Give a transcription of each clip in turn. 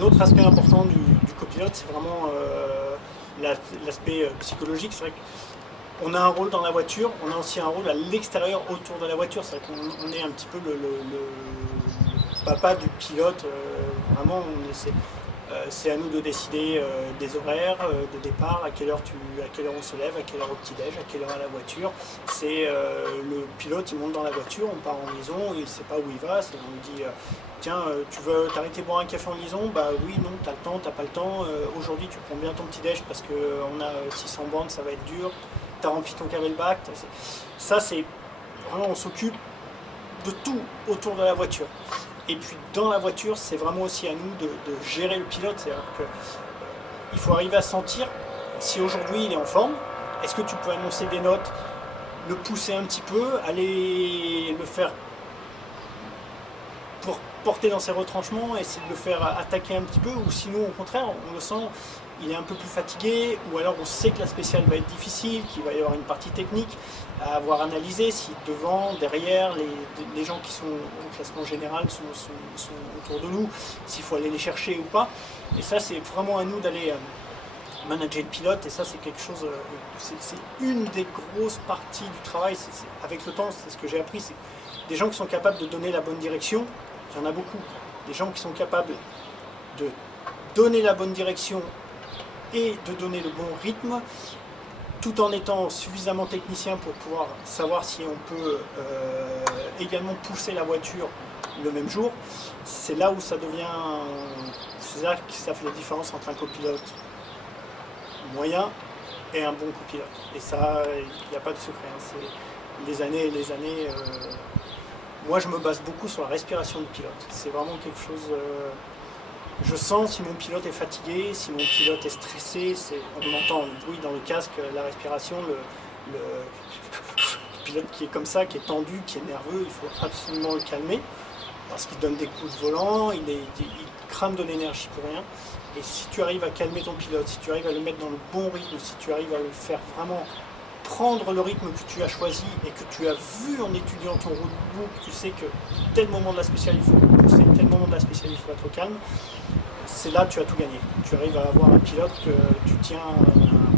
un autre aspect important du copilote, c'est vraiment l'aspect psychologique. C'est vrai qu'on a un rôle dans la voiture, on a aussi un rôle à l'extérieur autour de la voiture. C'est vrai qu'on est un petit peu le papa du pilote. Vraiment, c'est à nous de décider des horaires de départ, à quelle heure on se lève, à quelle heure au petit-déj, à quelle heure à la voiture. C'est le pilote, il monte dans la voiture, on part en liaison, il ne sait pas où il va. On lui dit tiens, tu veux t'arrêter boire un café en liaison? Bah oui, non, t'as le temps, t'as pas le temps. Aujourd'hui, tu prends bien ton petit-déj parce qu'on a 600 bandes, ça va être dur. T'as rempli ton camelback. Ça, c'est vraiment, on s'occupe de tout autour de la voiture. Et puis dans la voiture, c'est vraiment aussi à nous de gérer le pilote. C'est-à-dire qu'il faut arriver à sentir si aujourd'hui il est en forme. Est-ce que tu peux annoncer des notes, le pousser un petit peu, aller le faire pour porter dans ses retranchements, essayer de le faire attaquer un petit peu, ou sinon au contraire, on le sent, il est un peu plus fatigué, ou alors on sait que la spéciale va être difficile, qu'il va y avoir une partie technique à avoir analysé, si devant, derrière, les gens qui sont au classement général sont autour de nous, s'il faut aller les chercher ou pas. Et ça, c'est vraiment à nous d'aller manager le pilote, et ça c'est quelque chose, c'est une des grosses parties du travail. Avec le temps, c'est ce que j'ai appris, c'est des gens qui sont capables de donner la bonne direction, il y en a beaucoup. Des gens qui sont capables de donner la bonne direction et de donner le bon rythme, tout en étant suffisamment technicien pour pouvoir savoir si on peut également pousser la voiture le même jour. C'est là où ça devient, c'est là que ça fait la différence entre un copilote moyen et un bon copilote. Et ça, il n'y a pas de secret, hein. C'est les années et les années. Moi, je me base beaucoup sur la respiration du pilote. C'est vraiment quelque chose. Je sens si mon pilote est fatigué, si mon pilote est stressé. On entend le bruit dans le casque, la respiration, le pilote qui est comme ça, qui est tendu, qui est nerveux. Il faut absolument le calmer parce qu'il donne des coups de volant, il crame de l'énergie pour rien. Et si tu arrives à calmer ton pilote, si tu arrives à le mettre dans le bon rythme, si tu arrives à le faire vraiment prendre le rythme que tu as choisi et que tu as vu en étudiant ton roadbook, tu sais que tel moment de la spéciale il faut pousser, tel moment de la spéciale il faut être calme, c'est là que tu as tout gagné. Tu arrives à avoir un pilote que tu tiens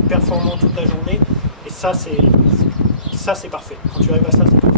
performant toute la journée, et ça c'est parfait. Quand tu arrives à ça, c'est parfait.